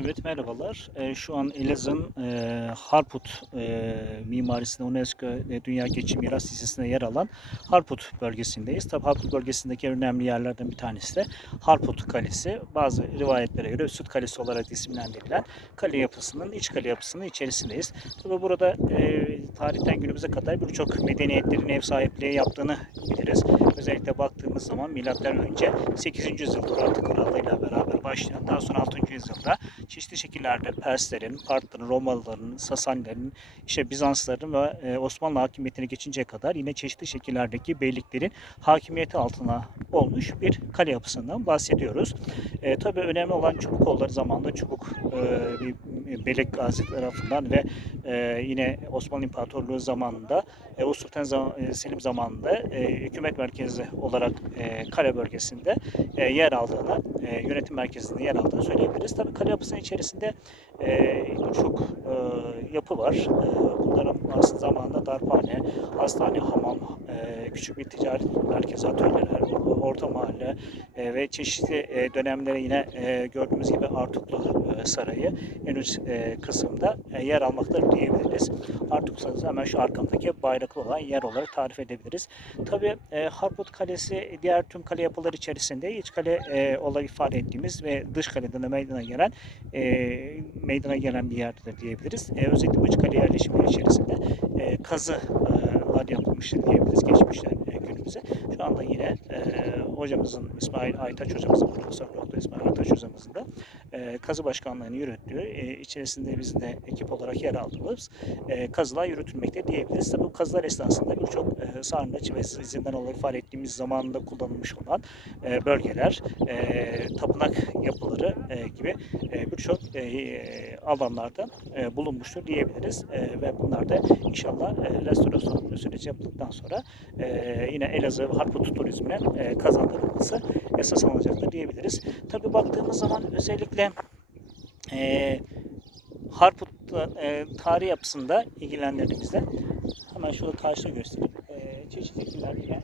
Evet merhabalar. Ee, şu an Elazığ'ın e, Harput e, mimarisinde UNESCO e, Dünya Geçim Miras Listesi'nde yer alan Harput bölgesindeyiz. Tabi Harput bölgesindeki önemli yerlerden bir tanesi de Harput Kalesi. Bazı rivayetlere göre Süt Kalesi olarak isimlendirilen kale yapısının, iç kale yapısının içerisindeyiz. Tabi burada tarihten günümüze kadar birçok medeniyetlerin ev sahipliği yaptığını biliriz. Özellikle baktığımız zaman milattan önce 8. yüzyılda Urartu Krallığı'yla beraber başlayan daha sonra 6. yüzyılda çeşitli şekillerde Perslerin, Partların, Romalıların, Sasanilerin, işte Bizansların ve e, Osmanlı hakimiyetine geçinceye kadar yine çeşitli şekillerdeki beyliklerin hakimiyeti altına olmuş bir kale yapısından bahsediyoruz. E, tabii önemli olan Çubukoğulları zamanında Çubuk e, bir Belek Gazi tarafından ve e, yine Osmanlı İmparatorluğu zamanında e, Sultan e, Selim zamanında e, hükümet merkezi olarak e, kale bölgesinde e, yer aldığını, e, yönetim merkezinde yer aldığını söyleyebiliriz. Tabii kale yapısının içerisinde e, birçok e, yapı var. E, bunların aslında zamanında darphane, hastane, hamam, e, küçük bir ticaret merkezi, atölyeler, orta mahalle e, ve çeşitli e, dönemlere yine e, gördüğümüz gibi Artuklu e, Sarayı en üst e, kısımda e, yer almaktadır diyebiliriz. Artuklu Sarayı hemen şu arkamdaki bayraklı olan yer olarak tarif edebiliriz. Tabii e, Harput Kalesi diğer tüm kale yapıları içerisinde iç kale e, olarak ifade ettiğimiz ve dış kaleden de meydana gelen e, meydana gelen bir yerdir diyebiliriz. E, özellikle bu iç kale yerleşimleri içerisinde e, kazılar yapılmıştır diyebiliriz geçmişten e, günümüze. Şu anda yine e, hocamızın İsmail Aytaç hocamızın Profesör Doktor İsmail Aytaç hocamızın da e, kazı başkanlığını yürüttüğü e, içerisinde biz de ekip olarak yer aldığımız e, kazılar yürütülmekte diyebiliriz. Tabii bu kazılar esnasında birçok e, sarnıç ve zindan olarak ifade ettiğimiz zamanında kullanılmış olan bölgeler, tapınak yapıları gibi birçok alanlarda bulunmuştur diyebiliriz. Ve bunlar da inşallah restorasyon süreci yapıldıktan sonra yine Elazığ ve Harput turizmine kazandırılması esas alınacaktır diyebiliriz. Tabii baktığımız zaman özellikle e, Harput e, tarih yapısında ilgilendiğimizde hemen şurada karşıda göstereyim. E, çeşitli e,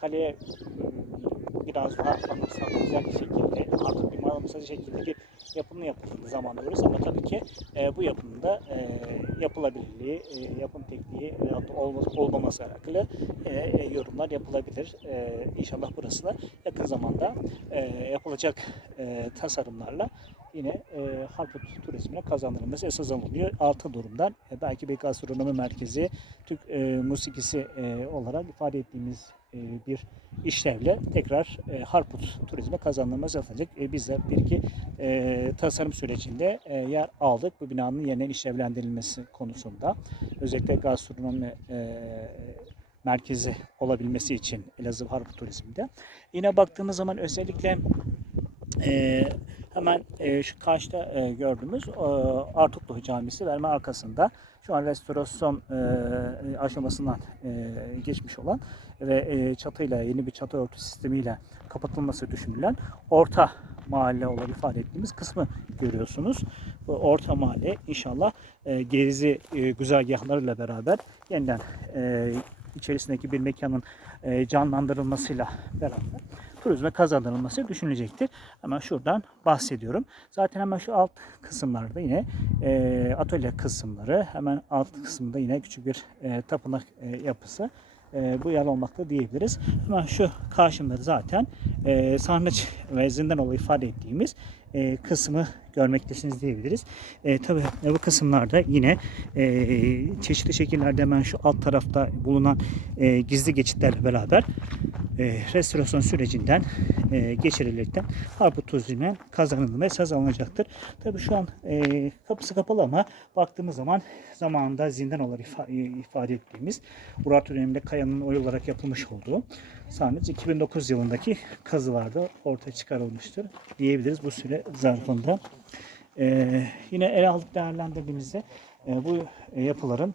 kaleye m, biraz daha anımsatılacak şekilde, artık bir anımsatacak şekilde bir yapımı yapıldığı zaman diyoruz ama tabii ki e, bu yapımın da e, yapılabilirliği, e, yapım tekniği veyahut da olmaması alakalı e, e, yorumlar yapılabilir. E, inşallah burası da yakın zamanda e, yapılacak e, tasarımlarla yine e, Harput turizmine kazandırılması esas alınıyor. Altı durumdan e, belki bir gastronomi merkezi, Türk e, musikisi e, olarak ifade ettiğimiz e, bir işlevle tekrar e, Harput turizme kazandırılması yapılacak. E, biz de bir iki e, tasarım sürecinde e, yer aldık bu binanın yeniden işlevlendirilmesi konusunda. Özellikle gastronomi e, merkezi olabilmesi için Elazığ Harput turizminde. Yine baktığımız zaman özellikle e, hemen e, şu karşıda e, gördüğümüz e, Artuklu Camisi ve hemen arkasında şu an restorasyon e, aşamasından e, geçmiş olan ve e, çatıyla yeni bir çatı örtü sistemiyle kapatılması düşünülen orta mahalle olarak ifade ettiğimiz kısmı görüyorsunuz. Bu orta mahalle inşallah e, gezi e, güzergahlarıyla beraber yeniden e, içerisindeki bir mekanın e, canlandırılmasıyla beraber turizme kazandırılması düşünülecektir. Hemen şuradan bahsediyorum. Zaten hemen şu alt kısımlarda yine e, atölye kısımları, hemen alt kısımda yine küçük bir e, tapınak e, yapısı e, bu yer olmakta diyebiliriz. Hemen şu karşımda zaten e, sarnıç ve zindan olarak ifade ettiğimiz e, kısmı görmektesiniz diyebiliriz. E, tabii e, bu kısımlarda yine e, çeşitli şekillerde hemen şu alt tarafta bulunan e, gizli geçitlerle beraber e, restorasyon sürecinden e, geçirilerekten Harput Turizm'e kazanılmaya söz alınacaktır. Tabii şu an e, kapısı kapalı ama baktığımız zaman zamanında zindan olarak ifa- ifade ettiğimiz Urartu döneminde kayanın oy olarak yapılmış olduğu sarnıç 2009 yılındaki kazılarda ortaya çıkarılmıştır diyebiliriz bu süre zarfında. E, yine ele aldık değerlendirdiğimizde e, bu e, yapıların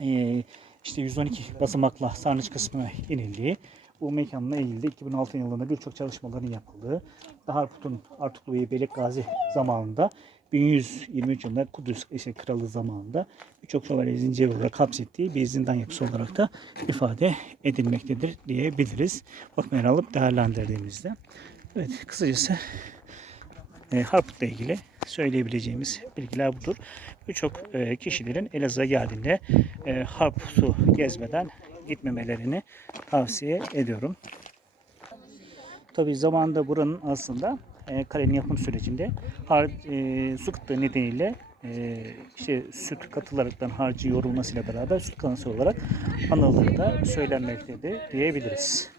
e, işte 112 basamakla sarnıç kısmına inildiği, bu mekanla ilgili de 2006 yılında birçok çalışmaların yapıldığı, daha Harput'un Artuklu ve Beylik Gazi zamanında 1123 yılında Kudüs işte, Kralı zamanında birçok şövalye zinciri olarak hapsettiği bir zindan yapısı olarak da ifade edilmektedir diyebiliriz. Bakmaya alıp değerlendirdiğimizde. Evet kısacası e, Harput'la ilgili söyleyebileceğimiz bilgiler budur. Birçok e, kişilerin Elazığ'a geldiğinde e, Harput'u gezmeden gitmemelerini tavsiye ediyorum. Tabii zamanında buranın aslında e, kalenin yapım sürecinde har, e, su kıtlığı nedeniyle e, işte süt katılaraktan harcı yorulmasıyla beraber süt kanası olarak anıldığı da söylenmektedir diyebiliriz.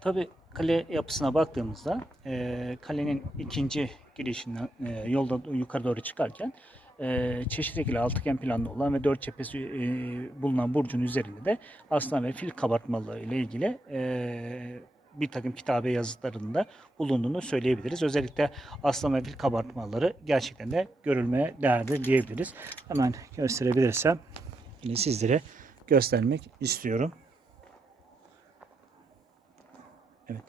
Tabii kale yapısına baktığımızda e, kalenin ikinci girişinden e, yolda yukarı doğru çıkarken e, çeşitli şekilde altıgen planlı olan ve dört cephesi e, bulunan burcun üzerinde de aslan ve fil kabartmaları ile ilgili e, bir takım kitabe yazıtlarında bulunduğunu söyleyebiliriz. Özellikle aslan ve fil kabartmaları gerçekten de görülmeye değerli diyebiliriz. Hemen gösterebilirsem yine sizlere göstermek istiyorum. Evet.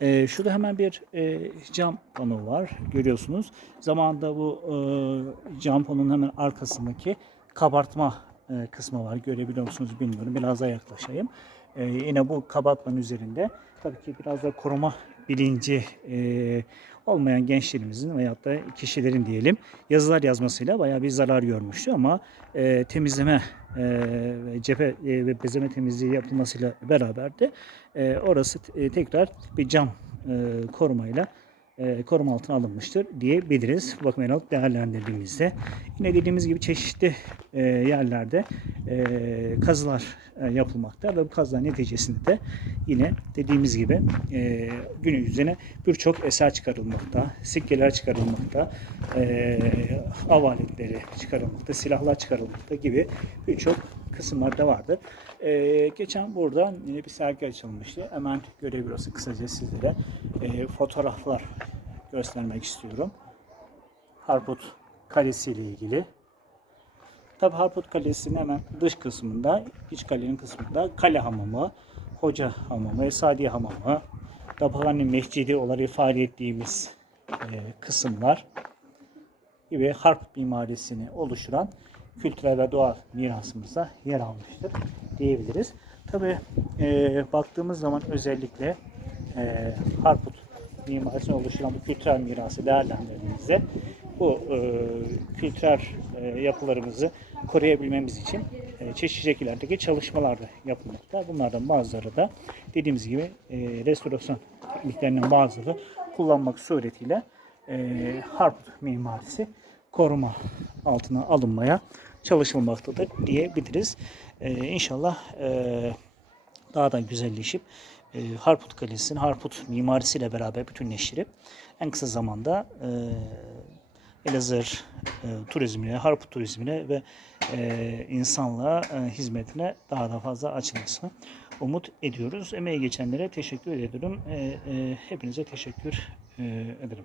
Ee, şurada hemen bir e, cam pano var. Görüyorsunuz. Zamanında bu e, cam panonun hemen arkasındaki kabartma e, kısmı var. Görebiliyor musunuz bilmiyorum. Biraz daha yaklaşayım. E, yine bu kabartmanın üzerinde tabii ki biraz da koruma bilinci e, olmayan gençlerimizin veyahut da kişilerin diyelim yazılar yazmasıyla bayağı bir zarar görmüştü ama e, temizleme e, cephe e, ve bezeme temizliği yapılmasıyla beraber de e, orası e, tekrar bir cam e, korumayla e, koruma altına alınmıştır diyebiliriz. Bakım olarak değerlendirdiğimizde. Yine dediğimiz gibi çeşitli e, yerlerde e, kazılar e, yapılmakta ve bu kazılar neticesinde de yine dediğimiz gibi e, gün yüzüne birçok eser çıkarılmakta, sikkeler çıkarılmakta, e, av aletleri çıkarılmakta, silahlar çıkarılmakta gibi birçok kısımlar da vardır. E, geçen burada bir sergi açılmıştı. Hemen görebiliyorsunuz kısaca sizlere e, fotoğraflar göstermek istiyorum. Harput Kalesi ile ilgili. Tabi Harput Kalesi'nin hemen dış kısmında, iç kalenin kısmında kale hamamı, hoca hamamı, Esadiye hamamı, Dabhani Mescidi olarak ifade ettiğimiz e, kısımlar gibi harp mimarisini oluşturan kültürel ve doğal mirasımızda yer almıştır diyebiliriz. Tabi e, baktığımız zaman özellikle e, Harput mimarisini oluşturan bu kültürel mirası değerlendirdiğimizde bu e, kültürel e, yapılarımızı koruyabilmemiz için e, çeşitli şekillerdeki çalışmalar da yapılmakta. Bunlardan bazıları da dediğimiz gibi e, restorasyon tekniklerinden bazıları kullanmak suretiyle e, Harput mimarisi koruma altına alınmaya çalışılmaktadır diyebiliriz. E, inşallah e, daha da güzelleşip e, Harput Kalesi'nin Harput mimarisiyle beraber bütünleştirip en kısa zamanda e, Elazığ e, turizmine, Harput turizmine ve e, insanlığa e, hizmetine daha da fazla açılmasını umut ediyoruz. Emeği geçenlere teşekkür ediyorum. E, e, hepinize teşekkür e, ederim.